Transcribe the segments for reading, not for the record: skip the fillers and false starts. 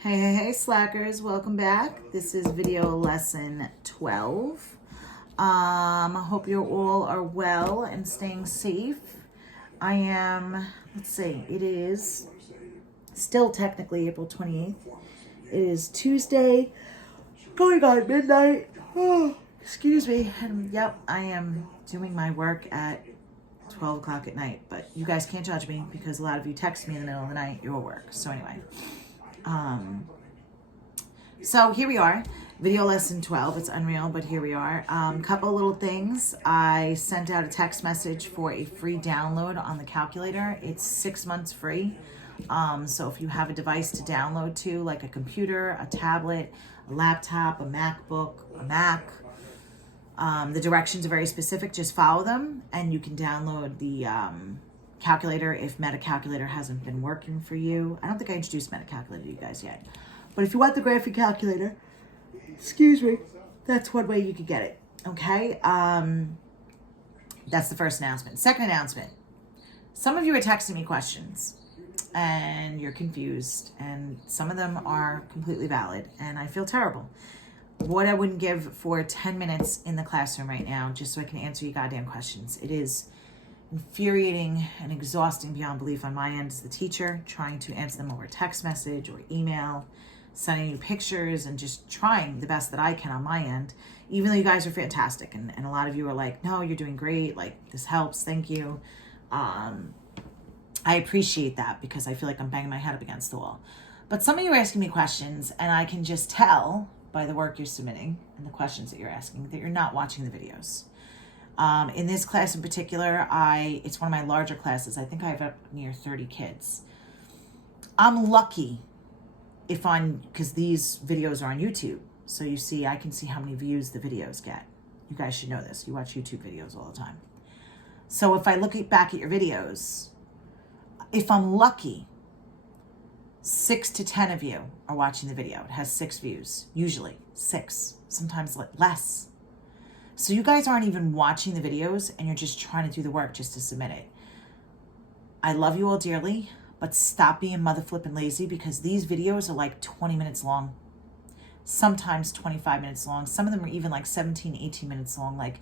Hey, slackers, welcome back. This is video lesson 12. I hope you all are well and staying safe. I am, let's see, it is still technically April 28th. It is Tuesday, going on midnight. Oh, excuse me. And yep, I am doing my work at 12 o'clock at night, but you guys can't judge me because a lot of you text me in the middle of the night, you're at work. So anyway. So here we are, video lesson 12. It's unreal, but here we are. Couple little things. I sent out a text message for a free download on the calculator. It's 6 months free. So if you have a device to download to, like a computer, a tablet, a laptop, a MacBook, a Mac, the directions are very specific. Just follow them and you can download the calculator if MetaCalculator hasn't been working for you. I don't think I introduced MetaCalculator to you guys yet. But if you want the graphic calculator, excuse me, that's one way you could get it, okay? That's the first announcement. Second announcement, some of you are texting me questions and you're confused and some of them are completely valid and I feel terrible. What I wouldn't give for 10 minutes in the classroom right now, just so I can answer your goddamn questions. It is infuriating and exhausting beyond belief on my end as the teacher, trying to answer them over text message or email, sending you pictures and just trying the best that I can on my end, even though you guys are fantastic. And a lot of you are like, no, you're doing great. Like, this helps. Thank you. I appreciate that because I feel like I'm banging my head up against the wall. But some of you are asking me questions and I can just tell by the work you're submitting and the questions that you're asking that you're not watching the videos. In this class in particular, it's one of my larger classes. I think I have up near 30 kids. I'm lucky because these videos are on YouTube. So you see, I can see how many views the videos get. You guys should know this. You watch YouTube videos all the time. So if I look back at your videos, if I'm lucky, 6 to 10 of you are watching the video. It has 6 views, usually 6, sometimes less. So you guys aren't even watching the videos and you're just trying to do the work just to submit it. I love you all dearly, but stop being mother flipping lazy because these videos are like 20 minutes long, sometimes 25 minutes long. Some of them are even like 17, 18 minutes long. Like,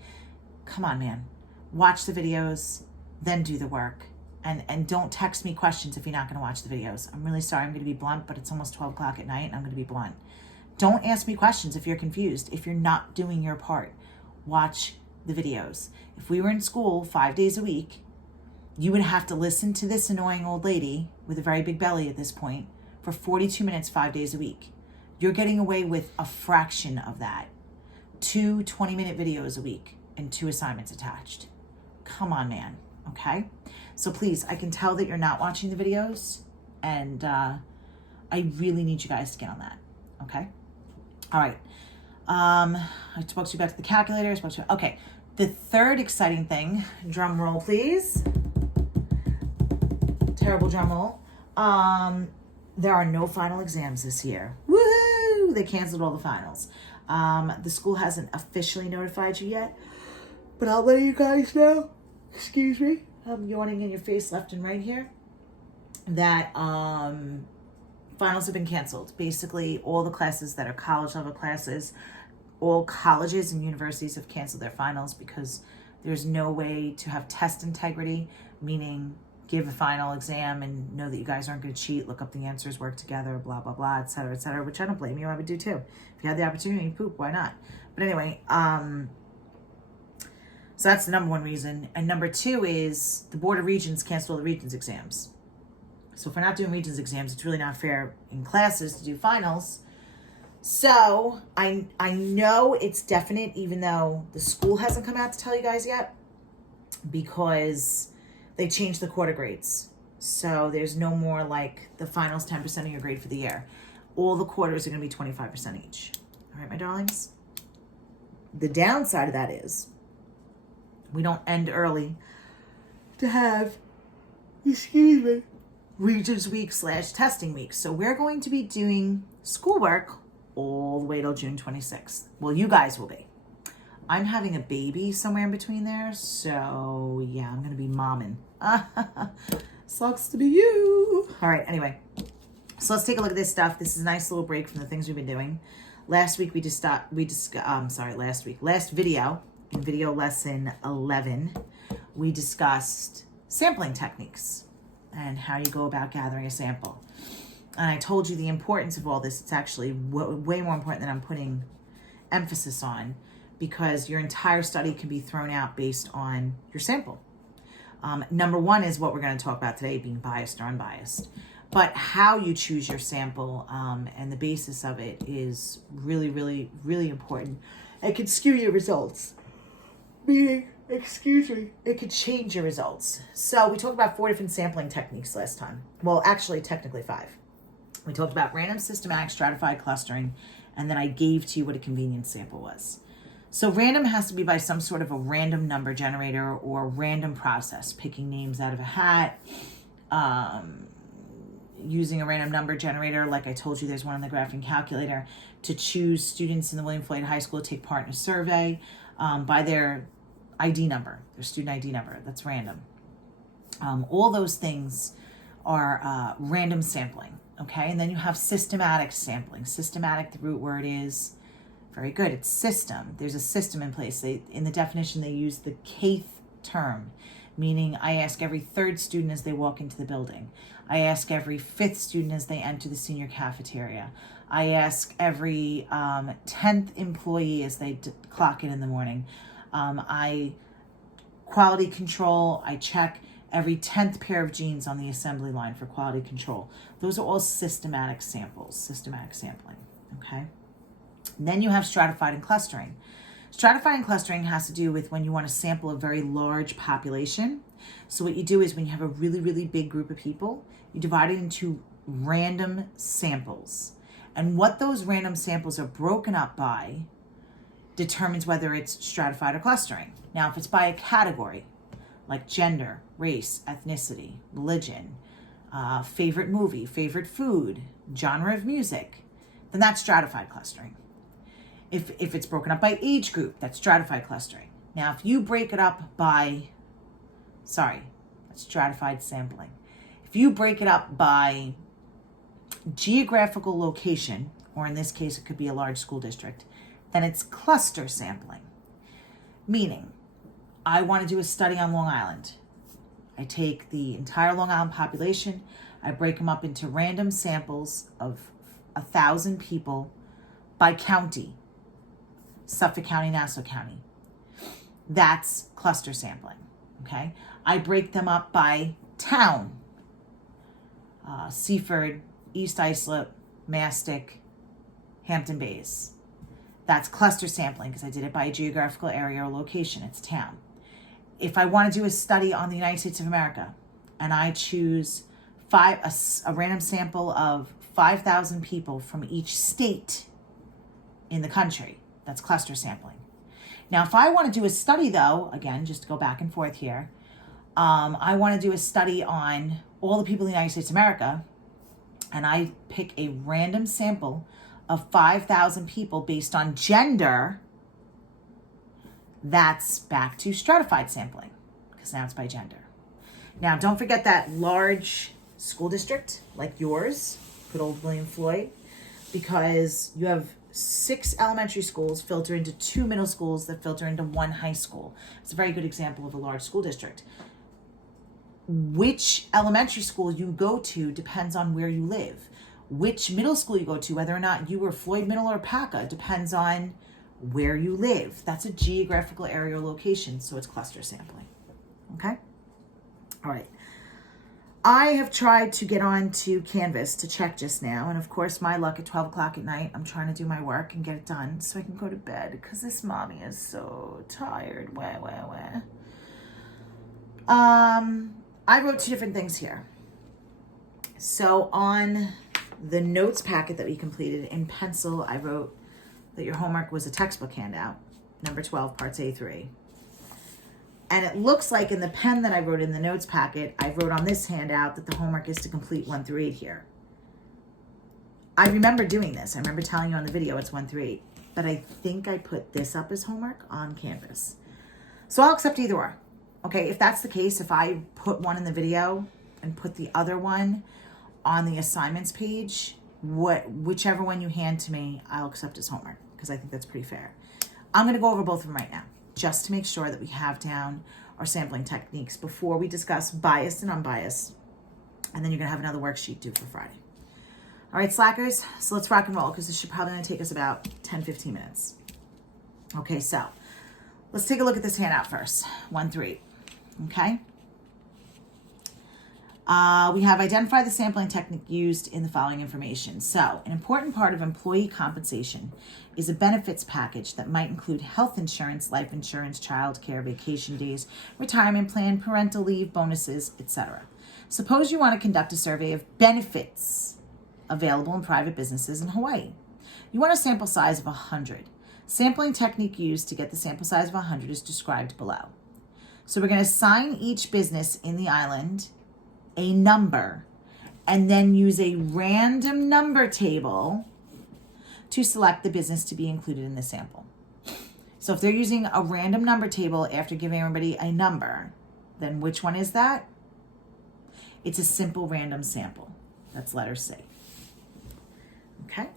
come on, man. Watch the videos, then do the work. And don't text me questions if you're not going to watch the videos. I'm really sorry. I'm going to be blunt, but it's almost 12 o'clock at night and I'm going to be blunt. Don't ask me questions if you're confused. If you're not doing your part, watch the videos. If we were in school 5 days a week, you would have to listen to this annoying old lady with a very big belly at this point for 42 minutes, 5 days a week. You're getting away with a fraction of that. 2 20-minute videos a week and 2 assignments attached. Come on, man. Okay? So please, I can tell that you're not watching the videos and I really need you guys to get on that. Okay? All right. I spoke to you about the calculator. Okay. The third exciting thing, drum roll, please. Terrible drum roll. There are no final exams this year. Woohoo! They canceled all the finals. The school hasn't officially notified you yet, but I'll let you guys know. Excuse me. I'm yawning in your face left and right here. That finals have been canceled. Basically, all the classes that are college level classes, all colleges and universities have canceled their finals because there's no way to have test integrity, meaning give a final exam and know that you guys aren't going to cheat, look up the answers, work together, blah, blah, blah, et cetera, which I don't blame you. I would do too. If you had the opportunity, poop, why not? But anyway, so that's the number one reason. And number 2 is the Board of Regents canceled all the Regents exams. So if we're not doing Regents exams, it's really not fair in classes to do finals. So I know it's definite, even though the school hasn't come out to tell you guys yet, because they changed the quarter grades. So there's no more like the finals 10% of your grade for the year. All the quarters are going to be 25% each. All right, my darlings? The downside of that is we don't end early to have, excuse me, Regents Week / testing week. So we're going to be doing schoolwork all the way till June 26th. Well, you guys will be. I'm having a baby somewhere in between there. So yeah, I'm going to be momming. Sucks to be you. All right, anyway. So let's take a look at this stuff. This is a nice little break from the things we've been doing. Last week last video, in video lesson 11, we discussed sampling techniques and how you go about gathering a sample. And I told you the importance of all this. It's actually way more important than I'm putting emphasis on, because your entire study can be thrown out based on your sample. Number one is what we're going to talk about today, being biased or unbiased. But how you choose your sample and the basis of it is really, really, really important. It could skew your results. Meaning, it could change your results. So we talked about 4 different sampling techniques last time. Well, actually, technically 5. We talked about random, systematic, stratified, clustering, and then I gave to you what a convenience sample was. So random has to be by some sort of a random number generator or random process, picking names out of a hat, using a random number generator. Like I told you, there's one on the graphing calculator, to choose students in the William Floyd High School to take part in a survey by their ID number, their student ID number. That's random. All those things are random sampling, okay? And then you have systematic sampling. Systematic, the root word is, very good, it's system. There's a system in place. In the definition, they use the kth term, meaning I ask every 3rd student as they walk into the building. I ask every 5th student as they enter the senior cafeteria. I ask every 10th employee as they clock in the morning. I quality control, I check every 10th pair of jeans on the assembly line for quality control. Those are all systematic samples, systematic sampling, okay? And then you have stratified and clustering. Stratified and clustering has to do with when you want to sample a very large population. So what you do is when you have a really, really big group of people, you divide it into random samples. And what those random samples are broken up by determines whether it's stratified or clustering. Now, if it's by a category, like gender, race, ethnicity, religion, favorite movie, favorite food, genre of music, then that's stratified clustering. If it's broken up by age group, that's stratified clustering. Now, if you break it up by, that's stratified sampling. If you break it up by geographical location, or in this case, it could be a large school district, then it's cluster sampling. Meaning, I want to do a study on Long Island. I take the entire Long Island population, I break them up into random samples of 1,000 people by county. Suffolk County, Nassau County. That's cluster sampling, okay? I break them up by town. Seaford, East Islip, Mastic, Hampton Bays. That's cluster sampling because I did it by a geographical area or location. It's town. If I want to do a study on the United States of America and I choose a random sample of 5,000 people from each state in the country, that's cluster sampling. Now, if I want to do a study, though, again, just to go back and forth here, I want to do a study on all the people in the United States of America, and I pick a random sample of 5,000 people based on gender, that's back to stratified sampling, because now it's by gender. Now, don't forget that large school district like yours, good old William Floyd, because you have 6 elementary schools filter into 2 middle schools that filter into 1 high school. It's a very good example of a large school district. Which elementary school you go to depends on where you live. Which middle school you go to, whether or not you were Floyd Middle or PACA, depends on where you live. That's a geographical area or location, so it's cluster sampling. Okay? All right. I have tried to get on to Canvas to check just now, and of course, my luck, at 12 o'clock at night, I'm trying to do my work and get it done so I can go to bed, because this mommy is so tired. I wrote 2 different things here. So on the notes packet that we completed in pencil, I wrote that your homework was a textbook handout, number 12, parts A3. And it looks like in the pen that I wrote in the notes packet, I wrote on this handout that the homework is to complete 1 through 8 here. I remember doing this. I remember telling you on the video it's 1 through 8. But I think I put this up as homework on Canvas. So I'll accept either or. Okay, if that's the case, if I put one in the video and put the other one on the assignments page, whichever one you hand to me, I'll accept as homework because I think that's pretty fair. I'm going to go over both of them right now just to make sure that we have down our sampling techniques before we discuss biased and unbiased. And then you're going to have another worksheet due for Friday. All right, slackers, so let's rock and roll because this should probably only take us about 10-15 minutes. Okay, so let's take a look at this handout first, 1 through 8, okay? We have identify the sampling technique used in the following information. So an important part of employee compensation is a benefits package that might include health insurance, life insurance, child care, vacation days, retirement plan, parental leave, bonuses, etc. Suppose you want to conduct a survey of benefits available in private businesses in Hawaii. You want a sample size of 100. Sampling technique used to get the sample size of 100 is described below. So we're going to assign each business in the island a number and then use a random number table to select the business to be included in the sample. So if they're using a random number table after giving everybody a number, then which one is that? It's a simple random sample. That's letter C. Okay.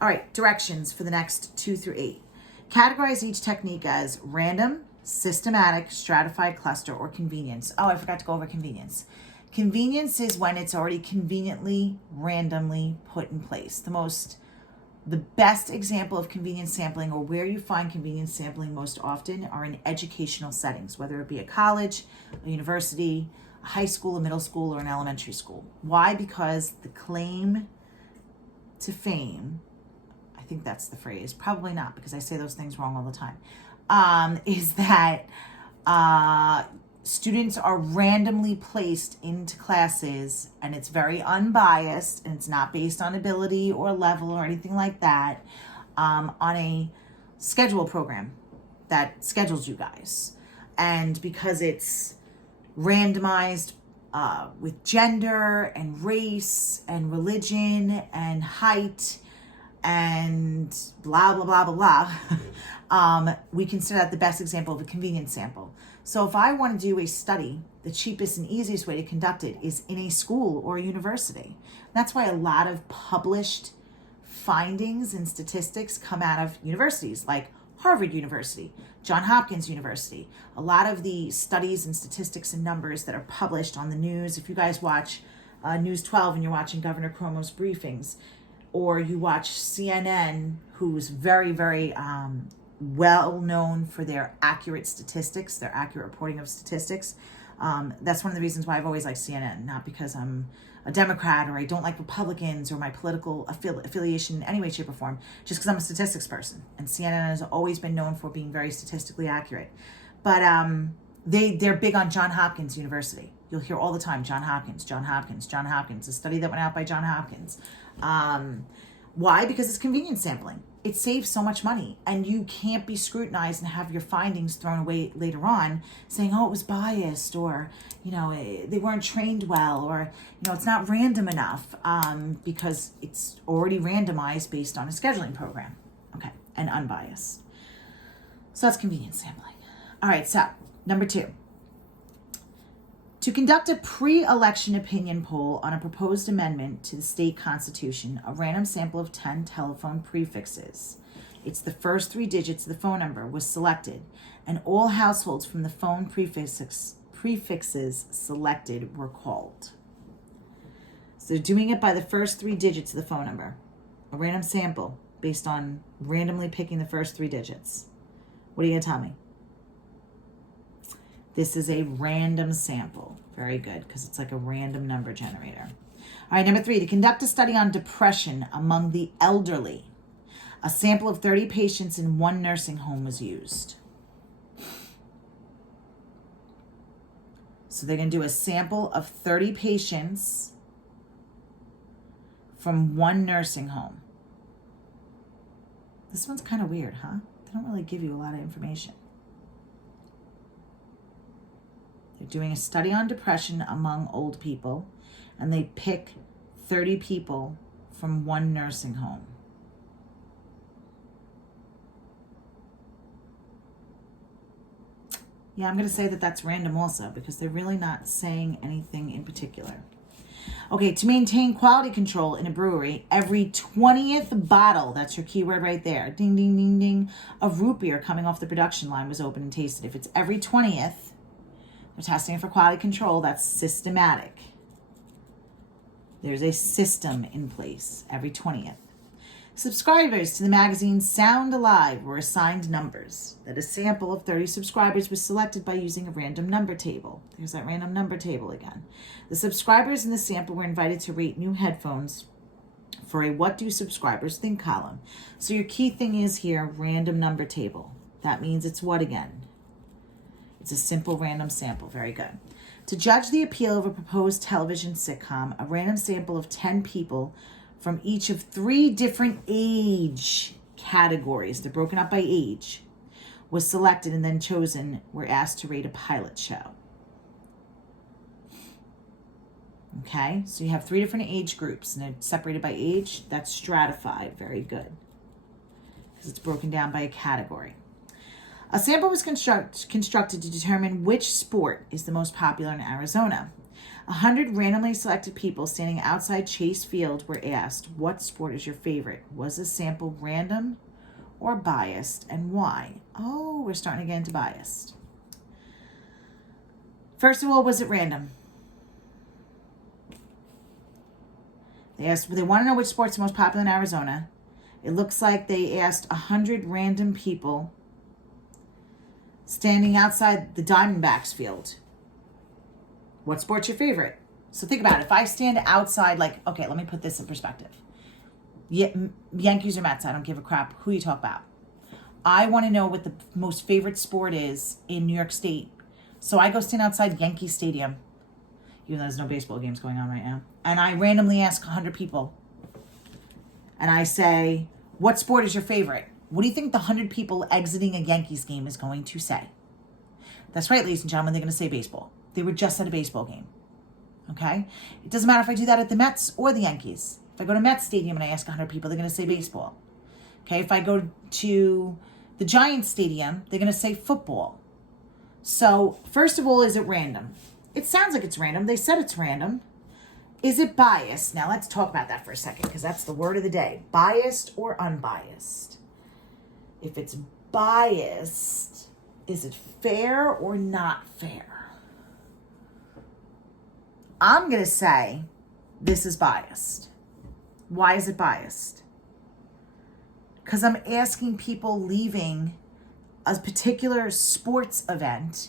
All right, directions for the next 2 through 8. Categorize each technique as random, systematic, stratified cluster, or convenience. Oh, I forgot to go over convenience. Convenience is when it's already conveniently, randomly put in place. The best example of convenience sampling, or where you find convenience sampling most often, are in educational settings, whether it be a college, a university, a high school, a middle school, or an elementary school. Why? Because the claim to fame, I think that's the phrase, probably not because I say those things wrong all the time, is that students are randomly placed into classes and it's very unbiased and it's not based on ability or level or anything like that, on a schedule program that schedules you guys. And because it's randomized with gender and race and religion and height and blah, blah, blah, blah, blah, we consider that the best example of a convenience sample. So if I want to do a study, the cheapest and easiest way to conduct it is in a school or a university. That's why a lot of published findings and statistics come out of universities like Harvard University, Johns Hopkins University. A lot of the studies and statistics and numbers that are published on the news, if you guys watch News 12 and you're watching Governor Cuomo's briefings, or you watch CNN, who's very, very well known for their accurate statistics, their accurate reporting of statistics. That's one of the reasons why I've always liked CNN, not because I'm a Democrat or I don't like Republicans or my political affiliation in any way, shape, or form, just because I'm a statistics person. And CNN has always been known for being very statistically accurate. But they're big on Johns Hopkins University. You'll hear all the time, Johns Hopkins, Johns Hopkins, Johns Hopkins, a study that went out by Johns Hopkins. Why? Because it's convenience sampling. It saves so much money, and you can't be scrutinized and have your findings thrown away later on saying, oh, it was biased, or, they weren't trained well, or, it's not random enough, because it's already randomized based on a scheduling program. Okay, and unbiased. So that's convenience sampling. All right, so number 2. To conduct a pre-election opinion poll on a proposed amendment to the state constitution, a random sample of 10 telephone prefixes. It's the first 3 digits of the phone number was selected, and all households from the phone prefixes selected were called. So doing it by the first 3 digits of the phone number, a random sample based on randomly picking the first 3 digits. What are you going to tell me? This is a random sample. Very good, because it's like a random number generator. All right, number 3, to conduct a study on depression among the elderly. A sample of 30 patients in one nursing home was used. So they're going to do a sample of 30 patients from one nursing home. This one's kind of weird, huh? They don't really give you a lot of information. They're doing a study on depression among old people, and they pick 30 people from one nursing home. Yeah, I'm going to say that that's random also, because they're really not saying anything in particular. Okay, to maintain quality control in a brewery, every 20th bottle, that's your keyword right there, ding, ding, ding, ding, of root beer coming off the production line was opened and tasted. If it's every 20th, they're testing it for quality control. That's systematic. There's a system in place every 20th. Subscribers to the magazine Sound Alive were assigned numbers. That a sample of 30 subscribers was selected by using a random number table. There's that random number table again. The subscribers in the sample were invited to rate new headphones for a What Do Subscribers Think column. So your key thing is here, random number table. That means it's what again? It's a simple random sample. Very good. To judge the appeal of a proposed television sitcom, a random sample of 10 people from each of 3 different age categories, they're broken up by age, was selected and then chosen, were asked to rate a pilot show. Okay, so you have 3 different age groups and they're separated by age. That's stratified. Very good. Because it's broken down by a category. A sample was constructed to determine which sport is the most popular in Arizona. 100 randomly selected people standing outside Chase Field were asked, what sport is your favorite? Was the sample random or biased, and why? Oh, we're starting to get into biased. First of all, was it random? They want to know which sport's the most popular in Arizona. It looks like they asked 100 random people standing outside the Diamondbacks field. What sport's your favorite? So think about it. If I stand outside, like, okay, let me put this in perspective. Yankees or Mets, I don't give a crap who you talk about. I want to know what the most favorite sport is in New York State. So I go stand outside Yankee Stadium, even though there's no baseball games going on right now. And I randomly ask 100 people. And I say, what sport is your favorite? What do you think the 100 people exiting a Yankees game is going to say? That's right, ladies and gentlemen, they're going to say baseball. They were just at a baseball game. Okay? It doesn't matter if I do that at the Mets or the Yankees. If I go to Mets Stadium and I ask 100 people, they're going to say baseball. Okay? If I go to the Giants Stadium, they're going to say football. So, first of all, is it random? It sounds like it's random. They said it's random. Is it biased? Now, let's talk about that for a second, because that's the word of the day. Biased or unbiased? If it's biased, is it fair or not fair? I'm going to say this is biased. Why is it biased? Because I'm asking people leaving a particular sports event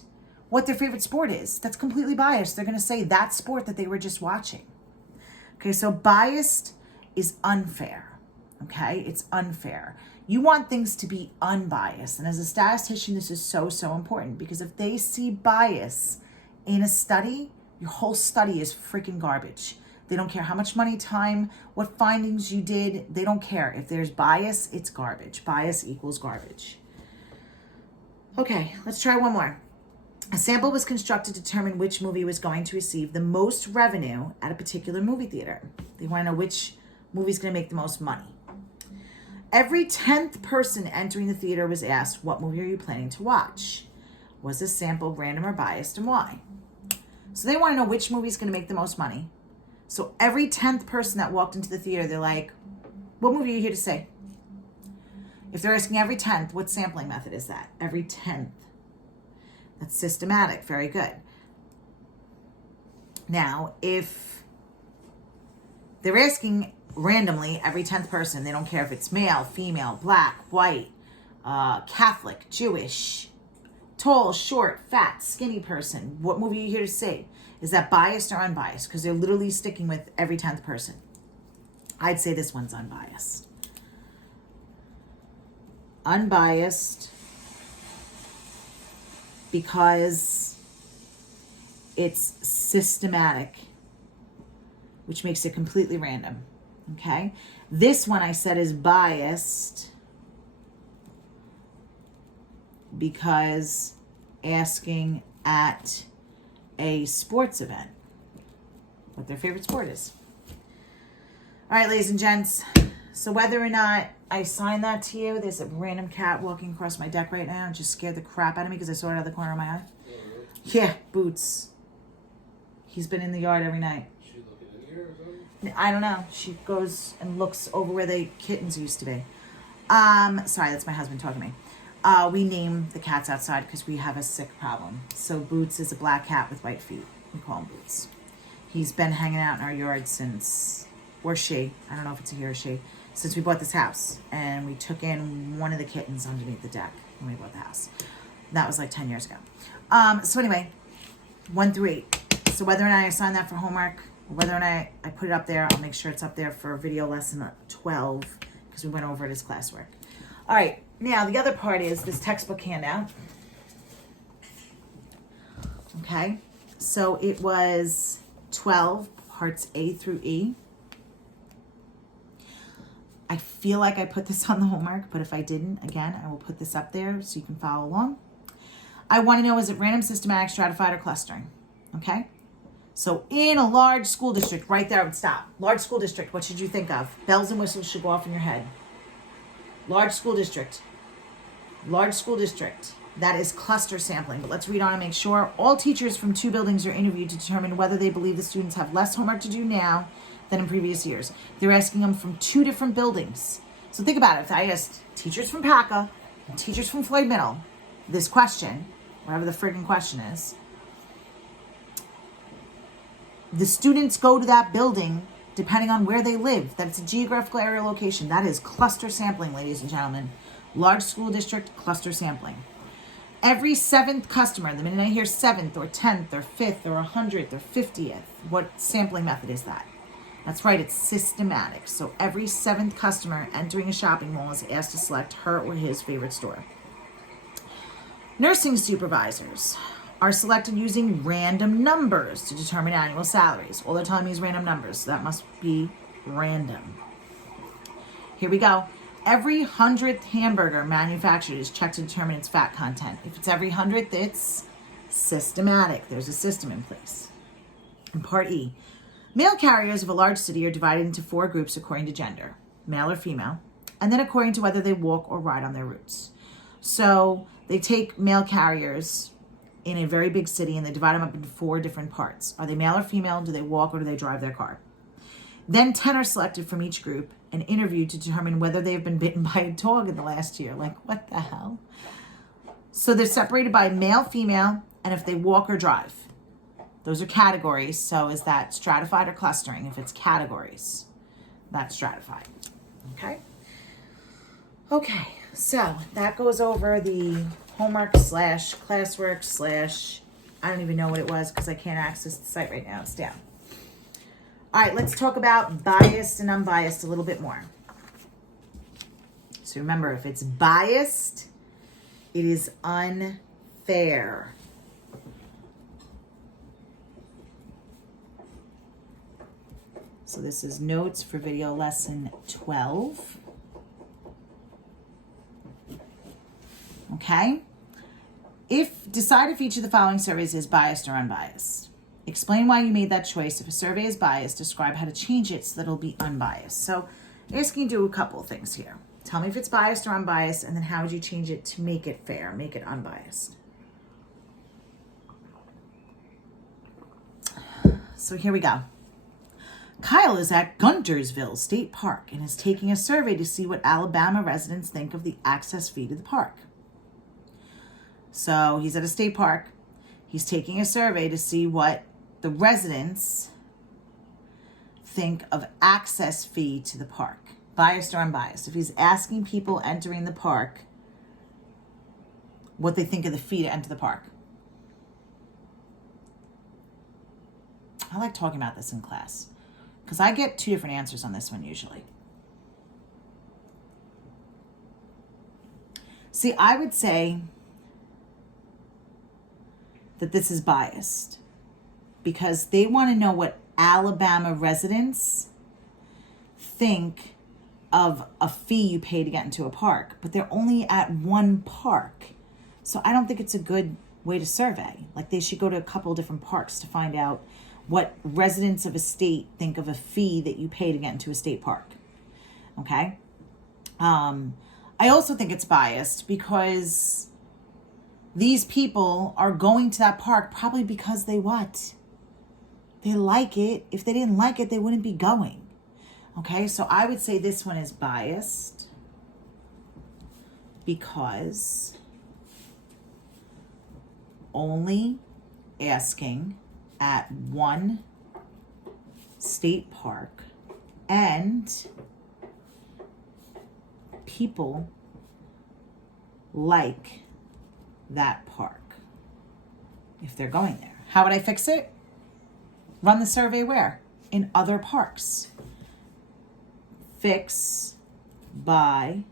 what their favorite sport is. That's completely biased. They're going to say that sport that they were just watching. Okay, so biased is unfair. Okay, it's unfair. You want things to be unbiased. And as a statistician, this is so, so important, because if they see bias in a study, your whole study is freaking garbage. They don't care how much money, time, what findings you did. They don't care. If there's bias, it's garbage. Bias equals garbage. Okay, let's try one more. A sample was constructed to determine which movie was going to receive the most revenue at a particular movie theater. They want to know which movie is going to make the most money. Every 10th person entering the theater was asked, what movie are you planning to watch? Was this sample random or biased, and why? So they want to know which movie is going to make the most money. So every 10th person that walked into the theater, they're like, what movie are you here to see? If they're asking every 10th, what sampling method is that? Every 10th. That's systematic. Very good. Now, if they're asking randomly every 10th person, they don't care if it's male, female, black, white, Catholic, Jewish, tall, short, fat, skinny person, what movie are you here to see? Is that biased or unbiased? Because they're literally sticking with every 10th person. I'd say this one's unbiased. Unbiased because it's systematic, which makes it completely random. Okay? This one I said is biased because asking at a sports event what their favorite sport is. All right, ladies and gents. So whether or not I sign that to you, there's a random cat walking across my deck right now and just scared the crap out of me because I saw it out of the corner of my eye. Yeah, Boots. He's been in the yard every night. She looking in I don't know. She goes and looks over where the kittens used to be. Sorry, that's my husband talking to me. We name the cats outside because we have a sick problem. So Boots is a black cat with white feet. We call him Boots. He's been hanging out in our yard since, or she, I don't know if it's a he or she, since we bought this house. And we took in one of the kittens underneath the deck when we bought the house. That was like 10 years ago. So anyway, 1 through 8. So whether or not I assign that for homework, or whether or not I put it up there, I'll make sure it's up there for video lesson 12 because we went over it as classwork. All right, now the other part is this textbook handout. Okay, so it was 12 parts A through E. I feel like I put this on the homework, but if I didn't, again, I will put this up there so you can follow along. I want to know, is it random, systematic, stratified, or clustering? Okay, so in a large school district, right there I would stop. Large school district, what should you think of? Bells and whistles should go off in your head. Large school district. Large school district. That is cluster sampling. But let's read on and make sure. All teachers from 2 buildings are interviewed to determine whether they believe the students have less homework to do now than in previous years. They're asking them from 2 different buildings. So think about it. If I asked teachers from PACA and teachers from Floyd Middle this question, whatever the friggin' question is, the students go to that building depending on where they live. That's a geographical area location. That is cluster sampling, ladies and gentlemen. Large school district, cluster sampling. Every 7th customer, the minute I hear 7th or 10th or 5th or 100th or 50th, what sampling method is that? That's right, it's systematic. So every 7th customer entering a shopping mall is asked to select her or his favorite store. Nursing supervisors are selected using random numbers to determine annual salaries. All they're telling me is random numbers, so that must be random. Here we go. Every 100th hamburger manufactured is checked to determine its fat content. If it's every 100th, it's systematic. There's a system in place. And part E. Mail carriers of a large city are divided into 4 groups according to gender, male or female, and then according to whether they walk or ride on their routes. So they take mail carriers in a very big city and they divide them up into 4 different parts. Are they male or female? Do they walk or do they drive their car? Then 10 are selected from each group and interviewed to determine whether they have been bitten by a dog in the last year. Like, what the hell? So they're separated by male, female, and if they walk or drive. Those are categories. So is that stratified or clustering? If it's categories, that's stratified. Okay? Okay, so that goes over the homework / classwork / I don't even know what it was because I can't access the site right now. It's down. All right, let's talk about biased and unbiased a little bit more. So remember, if it's biased, it is unfair. So this is notes for video lesson 12. Okay? Decide if each of the following surveys is biased or unbiased. Explain why you made that choice. If a survey is biased, describe how to change it so that it'll be unbiased. So asking you to do a couple of things here. Tell me if it's biased or unbiased, and then how would you change it to make it fair, make it unbiased. So here we go. Kyle is at Guntersville State Park and is taking a survey to see what Alabama residents think of the access fee to the park. So he's at a state park. He's taking a survey to see what the residents think of access fee to the park. Biased or unbiased. If he's asking people entering the park what they think of the fee to enter the park. I like talking about this in class because I get 2 different answers on this one usually. See, I would say that this is biased because they want to know what Alabama residents think of a fee you pay to get into a park, but they're only at one park. So I don't think it's a good way to survey. Like, they should go to a couple of different parks to find out what residents of a state think of a fee that you pay to get into a state park. Okay? I also think it's biased because these people are going to that park probably because they what? They like it. If they didn't like it, they wouldn't be going. Okay, so I would say this one is biased because only asking at one state park and people like that park if they're going there. How would I fix it? Run the survey where? In other parks. Fix by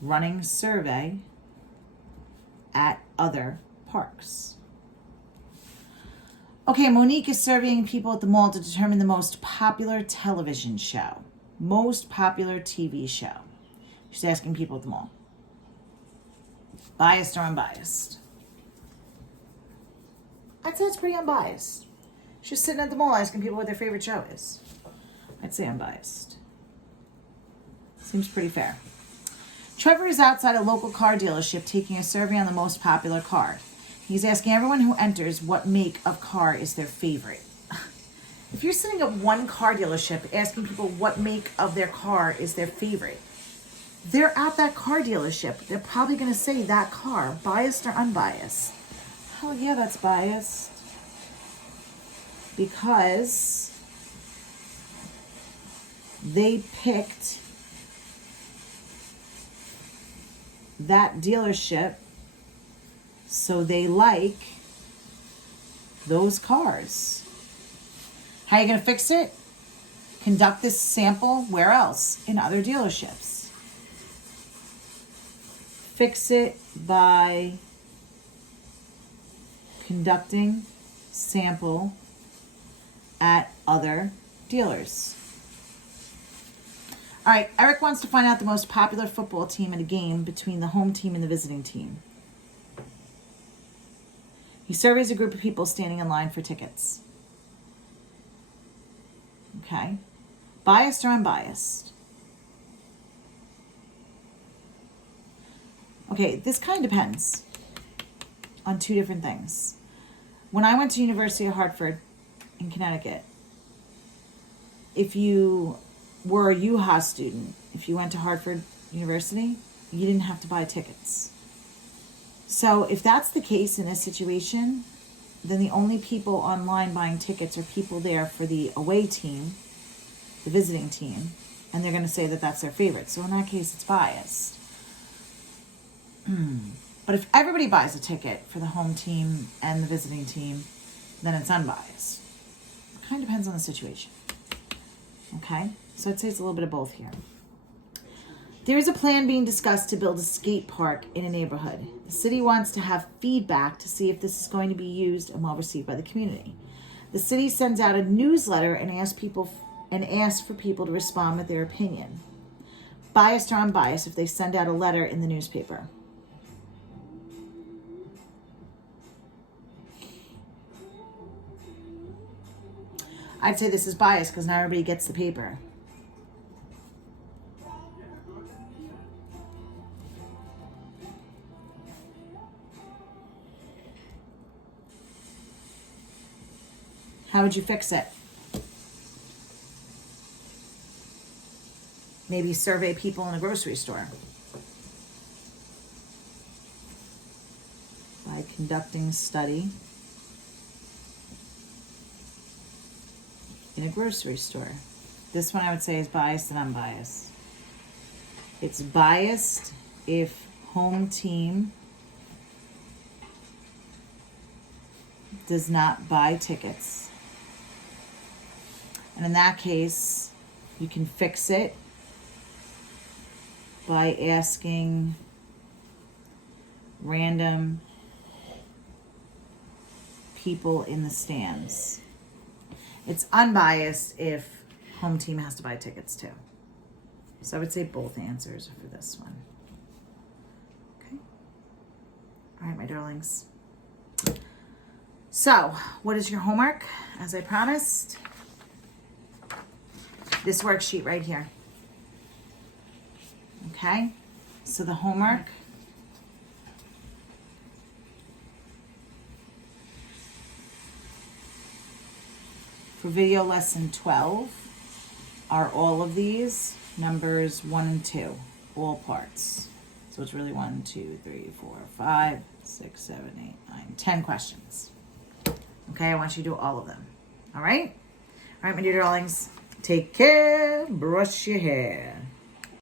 running survey at other parks. Okay, Monique is surveying people at the mall to determine the most popular television show. Most popular TV show. She's asking people at the mall. Biased or unbiased? I'd say it's pretty unbiased. She's sitting at the mall asking people what their favorite show is. I'd say unbiased. Seems pretty fair. Trevor is outside a local car dealership taking a survey on the most popular car. He's asking everyone who enters what make of car is their favorite. If you're sitting at one car dealership asking people what make of their car is their favorite, they're at that car dealership. They're probably going to say that car, biased or unbiased. Oh yeah, that's biased. Because they picked that dealership, so they like those cars. How are you going to fix it? Conduct this sample where else? In other dealerships. Fix it by conducting sample at other dealers. All right, Eric wants to find out the most popular football team at a game between the home team and the visiting team. He surveys a group of people standing in line for tickets. Okay. Biased or unbiased? Okay, this kind of depends on two different things. When I went to University of Hartford in Connecticut, if you were a UHA student, if you went to Hartford University, you didn't have to buy tickets. So if that's the case in this situation, then the only people online buying tickets are people there for the away team, the visiting team, and they're going to say that that's their favorite. So in that case, it's biased. But if everybody buys a ticket for the home team and the visiting team, then it's unbiased. It kind of depends on the situation. Okay? So I'd say it's a little bit of both here. There is a plan being discussed to build a skate park in a neighborhood. The city wants to have feedback to see if this is going to be used and well received by the community. The city sends out a newsletter and asks for people to respond with their opinion. Biased or unbiased if they send out a letter in the newspaper. I'd say this is biased because not everybody gets the paper. How would you fix it? Maybe survey people in a grocery store by conducting study in a grocery store. This one I would say is biased and unbiased. It's biased if home team does not buy tickets. And in that case, you can fix it by asking random people in the stands. It's unbiased if home team has to buy tickets too. So I would say both answers are for this one. Okay. All right, my darlings. So, what is your homework? As I promised, this worksheet right here. Okay, so the homework For video lesson 12 are all of these numbers 1 and 2, all parts. So it's really 1, 2, 3, 4, 5, 6, 7, 8, 9, 10 questions. Okay, I want you to do all of them. All right? All right, my dear darlings, take care, brush your hair.